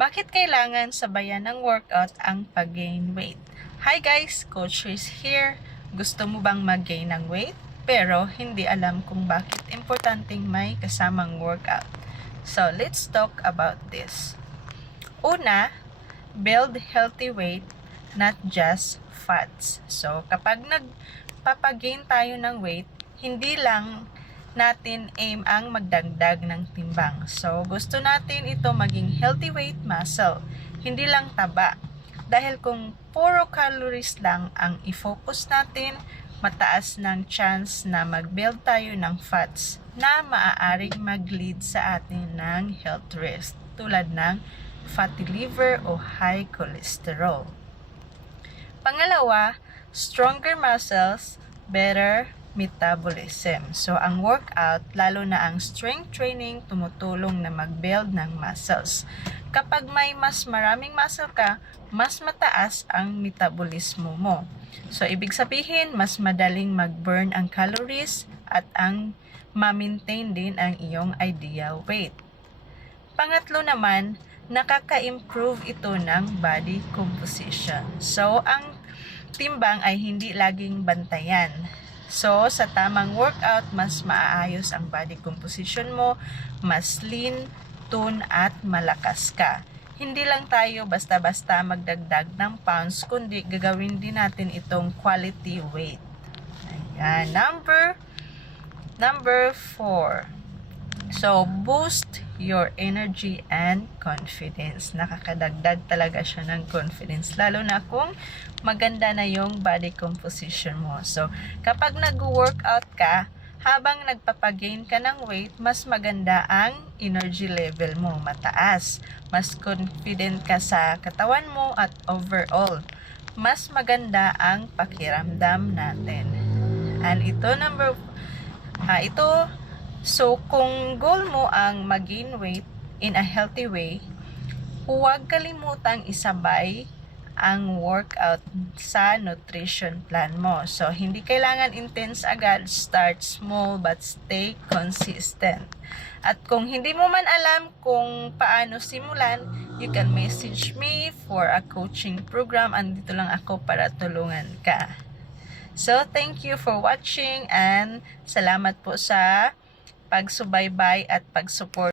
Bakit kailangan sabayan ng workout ang pag-gain weight? Hi guys, Coach Riz here. Gusto mo bang mag-gain ng weight? Pero hindi alam kung bakit importanteng may kasamang workout. So, let's talk about this. Una, build healthy weight, not just fats. So, kapag nagpapagain tayo ng weight, hindi lang natin aim ang magdagdag ng timbang. So, gusto natin ito maging healthy weight muscle, hindi lang taba. Dahil kung puro calories lang ang i-focus natin, mataas ng chance na mag-build tayo ng fats na maaaring mag-lead sa atin ng health risk tulad ng fatty liver o high cholesterol. Pangalawa, stronger muscles, better metabolism. So, ang workout, lalo na ang strength training, tumutulong na mag-build ng muscles. Kapag may mas maraming muscle ka, mas mataas ang metabolismo mo. So, ibig sabihin, mas madaling mag-burn ang calories at ang ma-maintain din ang iyong ideal weight. Pangatlo naman, nakaka-improve ito ng body composition. So, ang timbang ay hindi laging bantayan. So, sa tamang workout, mas maaayos ang body composition mo, mas lean, tone, at malakas ka. Hindi lang tayo basta-basta magdagdag ng pounds, kundi gagawin din natin itong quality weight. Ayan. Number 4. So, boost your energy and confidence. Nakakadagdag talaga siya ng confidence. Lalo na kung maganda na yung body composition mo. So, kapag nag-workout ka, habang nagpapagain ka ng weight, mas maganda ang energy level mo, mataas. Mas confident ka sa katawan mo at overall, mas maganda ang pakiramdam natin. And ito, so kung goal mo ang mag-gain weight in a healthy way, huwag kalimutang isabay ang workout sa nutrition plan mo. So, hindi kailangan intense agad. Start small but stay consistent. At kung hindi mo man alam kung paano simulan, you can message me for a coaching program. Andito lang ako para tulungan ka. So, thank you for watching and salamat po sa pagsubaybay at pagsupport.